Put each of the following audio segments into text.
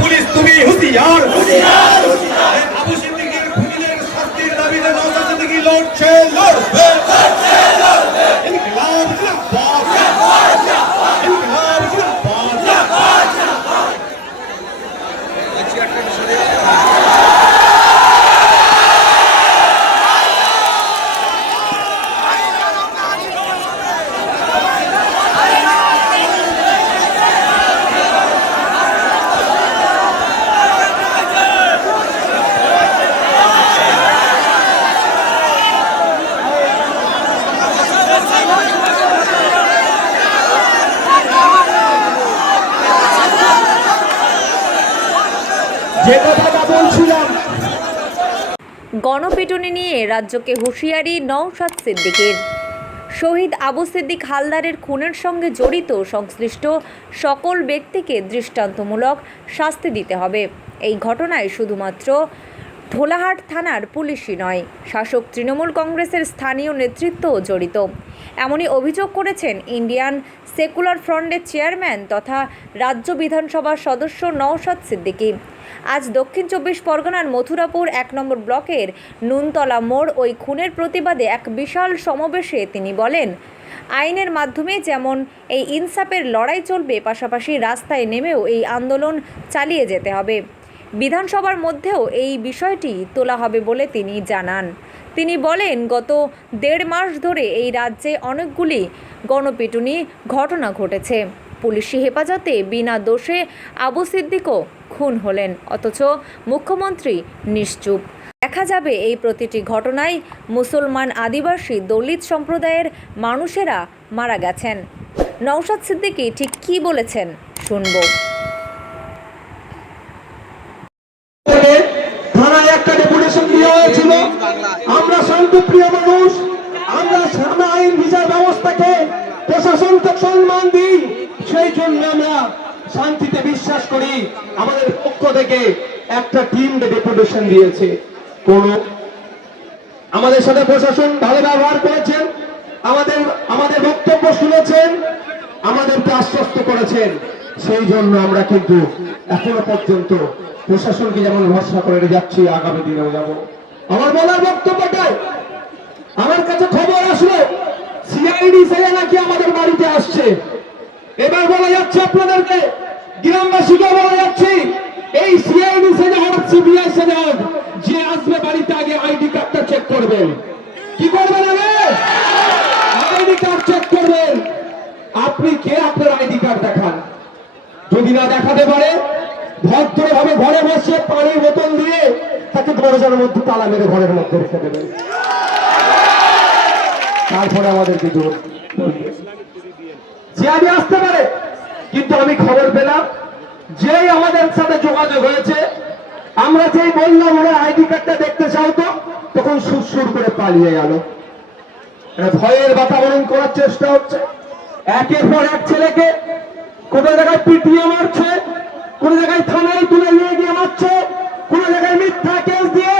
Police তুমি হুঁশিয়ার আবু সিদ্দিকের খুনিদের শাস্তির দাবিতে নওশাদ সিদ্দিকী লড়ছে লড়বে ইনকিলাব জিন্দাবাদ ইনকিলাব জিন্দাবাদ গণপিটুনি নিয়ে রাজ্যকে হুঁশিয়ারি নওশাদ সিদ্দিকীর। শহীদ আবু সিদ্দিক হালদারের খুনের সঙ্গে জড়িত সংশ্লিষ্ট সকল ব্যক্তিকে দৃষ্টান্তমূলক শাস্তি দিতে হবে। এই ঘটনায় শুধুমাত্র ঢোলাহাট থানার পুলিশই নয়, শাসক তৃণমূল কংগ্রেসের স্থানীয় নেতৃত্বও জড়িত। এমনই অভিযোগ করেছেন ইন্ডিয়ান সেকুলার ফ্রন্টের চেয়ারম্যান তথা রাজ্য বিধানসভার সদস্য নওশাদ সিদ্দিকী। আজ দক্ষিণ 24 পরগনার মথুরাপুর 1 নম্বর ব্লকের নুনতলা মোড় ওই খুনের প্রতিবাদে এক বিশাল সমাবেশে তিনি বলেন, আইনের মাধ্যমে যেমন এই ইনসাফের লড়াই চলবে, পাশাপাশি রাস্তায় নেমেও এই আন্দোলন চালিয়ে যেতে হবে। বিধানসভার মধ্যেও এই বিষয়টি তোলা হবে বলে তিনি জানান। তিনি বলেন, গত 1.5 মাস ধরে এই রাজ্যে অনেকগুলি গণপিটুনি ঘটনা ঘটেছে। পুলিশি হেফাজতে বিনা দোষে আবু সিদ্দিকও খুন হলেন, অথচ মুখ্যমন্ত্রী নিশ্চুপ। দেখা যাবে এই প্রতিটি ঘটনায় মুসলমান, আদিবাসী, দলিত সম্প্রদায়ের মানুষেরা মারা গেছেন। নওশাদ সিদ্দিকী ঠিক কী বলেছেন শুনব। থানায় একটা ডেপুটেশন দেওয়া হয়েছিল। আমরা শান্তিপ্রিয় মানুষ, আমরা আইন বিচার ব্যবস্থাকে, প্রশাসনকে সম্মান দিই, সেই জন্য আমরা শান্তিতে বিশ্বাস করি। আমাদের পক্ষ থেকে একটা টিম ডেপুটেশন দিয়েছে। আমাদের সাথে প্রশাসন ভালো ব্যবহার করেছেন, আমাদের বক্তব্য শুনেছেন, আমাদেরকে আশ্বস্ত করেছেন। সেই জন্য আমরা কিন্তু এখনো পর্যন্ত প্রশাসনকে যেমন ভরসা করে যাচ্ছি, আগামী দিনেও যাব। আমার বলার বক্তব্যটাই, আমার কাছে খবর আসলো সিআইডি সেনা নাকি আমাদের বাড়িতে আসছে। এবার বলা যাচ্ছে আপনাদেরকে, গ্রামবাসীকে বলা যাচ্ছে, এই সিআইডি সেনা হোক, সিবিআই সেনা হোক, যে আসবে বাড়িতে আগে আইডি কার্ডটা চেক করবেন। কি করবেন? আগে আইডি কার্ড চেক করবেন। আপনি কে? আপনার আইডি কার্ড দেখান। যদি না দেখাতে পারে, ভদ্রভাবে ঘরে বসে পানির বোতল দিয়ে তাকে দরজার মধ্যে তালা মেরে ঘরের মধ্যে রেখে দেবেন। তারপরে আমাদেরকে জিয়াদি আসতে পারে। কিন্তু আমি খবর পেলাম, যেই আমাদের সাথে যোগাযোগ হয়েছে, আমরা যেই বললাম ওরা আইডি কার্ডটা দেখতে চাও, তো তখন সুর করে পালিয়ে গেল। ভয়ের বাতাবরণ করার চেষ্টা হচ্ছে। একের পর এক ছেলেকে কোন জায়গায় পিটিয়ে মারছে, কোন জায়গায় থানায় তুলে নিয়ে গিয়ে মারছে, কোন জায়গায় মিথ্যা কেস দিয়ে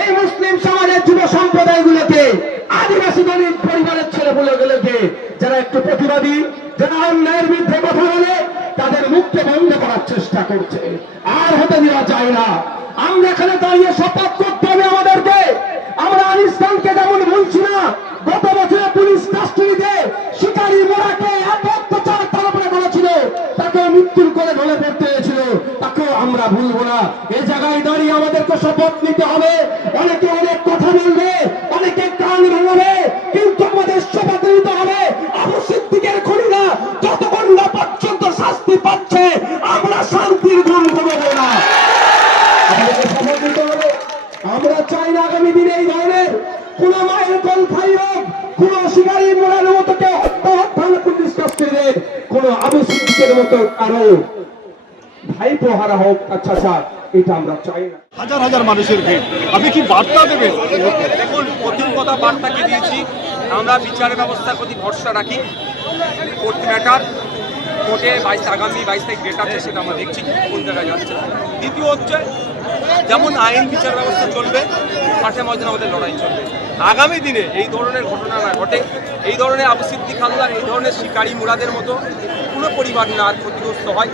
এই মুসলিম সমাজের যুব সম্প্রদায়গুলোকে, আদিবাসী দলিত পরিবারের ছেলেগুলোকে, যারা একটু প্রতিবাদী, যারা অন্যায়ের বিরুদ্ধে কথা বলে, তাদের মুখকে বন্ধ করার চেষ্টা করছে। আর হতে দেওয়া যায় না। আমরা এখানে দাঁড়িয়ে শপথ করতে হবে আমাদেরকে। আমরা আনিসখানকে যেমন বলছি না, গত বছরে পুলিশ কাস্টডিতে শিকারী মোড়াকে এত অত্যাচার তার উপরে করেছিল, তাকে মৃত্যুর কোলে ঢলে পড়তে হয়েছিল, তাকেও আমরা ভুলবো না। এই জায়গায় দাঁড়িয়ে আমাদেরকে শপথ নিতে হবে। অনেকে অনেক কথা বলবে, অনেকে কান ভাঙবে, কিন্তু আমাদের শপথ নিতে হবে, আবু সিদ্দিকের খুনিরা যতক্ষণ না পর্যন্ত শাস্তি পাচ্ছে, আমরা শান্তির ঘুম ঘুমাবো না। আমাদেরকে শপথ নিতে হবে। আমরা চাই না আগামী দিনে এই ধরনের কোন মায়ের কোন খাই হোক, কোন শিকারী মোড়ার মতো কেউ হত্যা পুলিশ কাস্টডিতে, কোন আবু সিদ্দিকের মতো কারো ভাইপো হারা হোক, আচ্ছা, এটা আমরা চাই না। হাজার হাজার মানুষের ভিড়, আপনি কি বার্তা দেবেন? দেখুন, প্রথম কথা বার্তাকে দিয়েছি, আমরা বিচার ব্যবস্থার প্রতি ভরসা রাখি। কোর্ট ম্যাটার, কোর্টে আগামী 22 তারিখ ডেট আছে, সেটা আমরা দেখছি কোন জায়গায় যাচ্ছে। দ্বিতীয় হচ্ছে, যেমন আইন বিচার ব্যবস্থা চলবে, মাঠে ময়দানে আমাদের লড়াই চলবে। আগামী দিনে এই ধরনের ঘটনা না ঘটে, এই ধরনের আবু সিদ্দিক হালদার, এই ধরনের শিকারী মুরাদের মতো কোনো পরিবার না আর ক্ষতিগ্রস্ত হয়,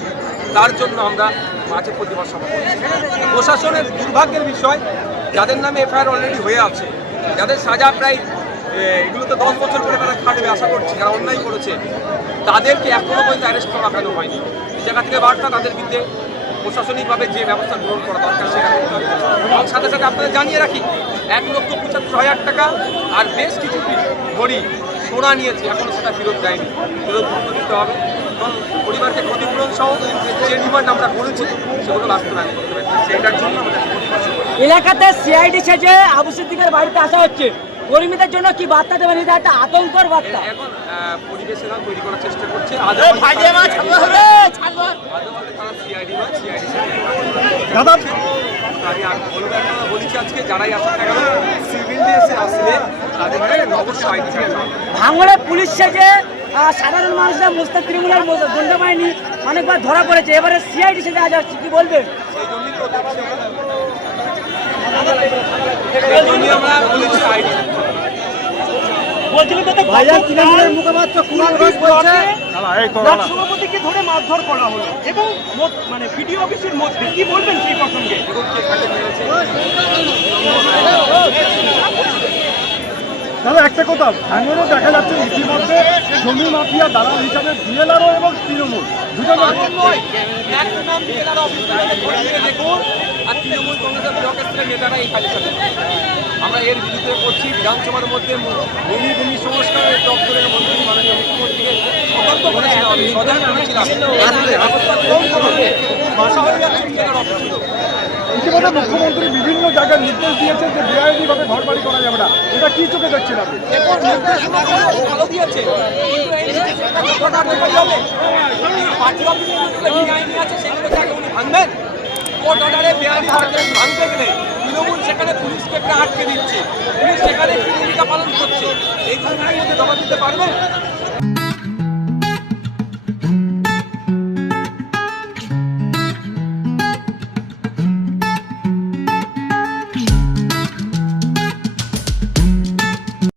তার জন্য আমরা মাঝে প্রতিবাদ সভা করছি। প্রশাসনের দুর্ভাগ্যের বিষয়, যাদের নামে এফআইআর অলরেডি হয়ে আছে, যাদের সাজা প্রায় এগুলোতে 10 বছর করে তারা খাটবে আশা করছি, যারা অন্যায় করেছে তাদেরকে এখনো পর্যন্ত অ্যারেস্ট করা কেন হয়নি। এই জায়গা থেকে বার্তা তাদের বিরুদ্ধে প্রশাসনিকভাবে যে ব্যবস্থা গ্রহণ করা দরকার সেটা করতে হবে। এবং সাথে সাথে আপনাদের জানিয়ে রাখি, 1,75,000 টাকা আর বেশ কিছু ঘড়ি সোনা নিয়েছে, এখনো সেটা ফেরত দেয়নি, ফেরত দিতে হবে। এবং পরিবারকে ক্ষতিপূরণ সহ যে ডিমান্ড আমরা করেছি সেগুলো বাস্তবায়ন করতে হবে। সেটার জন্য আমাদের এলাকাতে সিআইডি সেজে আবু সিদ্দিকের বাড়িতে আসা হচ্ছে, কর্মীদের জন্য কি বার্তা দেবেন? এটা একটা আতঙ্কর বার্তা। এখন পরিবেশেরা তৈরি করার চেষ্টা করছে। দাদা আমি বলেছি আজকে যারাই আসেন না কেন, সিভিল ড্রেসে আসলে তাদেরকে অবশ্যই আইডি কার্ড পাবে। ভাঙড়ে পুলিশ সেজে সাধারণ মানুষরা মোস্তাক তৃণমূলের দণ্ড বাহিনী অনেকবার ধরা পড়েছে, এবারে সিআইডি সেজে আজ আসছে, কি বলবেন? সেই জন্যই আমরা বলেছি আইডি। সভাপতিকে ধরে মারধর করা হলো এবং মানে ভিডিও অফিসের মধ্যে, কি বলবেন সেই প্রসঙ্গে? দাদা একটা কথা, ভাঙড়ে দেখা যাচ্ছে ইতিমধ্যে জমি মাফিয়া দালাল হিসাবে বিএলআরও এবং তৃণমূল দুজন আর তৃণমূল কংগ্রেসের ব্লক স্তরের নেতারা এই কাজের সাথে আমরা এর বিরুদ্ধে করছি। বিধানসভার মধ্যে ভূমি সংস্কারের দপ্তরের মন্ত্রী মাননীয় মুখ্যমন্ত্রীকে সতর্ক করেছিলাম, আমি সজাগ করেছিলাম, ভাষা হয়ে যাচ্ছে বিএলআর অফিস। ইতিমধ্যে মুখ্যমন্ত্রী বিভিন্ন জায়গায় নির্দেশ দিয়েছে যে বেআইনিভাবে ঘর বাড়ি করা যাবে না, এটা কি চোখে দেখছেন আপনি? এখন নির্দেশনাগুলো ভালো দিয়েছে, কিন্তু এই নির্দেশনাটা কার্যকরী হবে। পার্টি অফিসে যেগুলো বেআইনি আছে সেগুলোকে আগে উনি ভাঙবেন। কোর্ট অর্ডারে বেআইনি ভাঙতে গেলে তৃণমূল সেখানে পুলিশকে একটা আটকে দিচ্ছে, পুলিশ সেখানে ভূমিকা পালন করছে, এইগুলোর মধ্যে জবাব দিতে পারবে?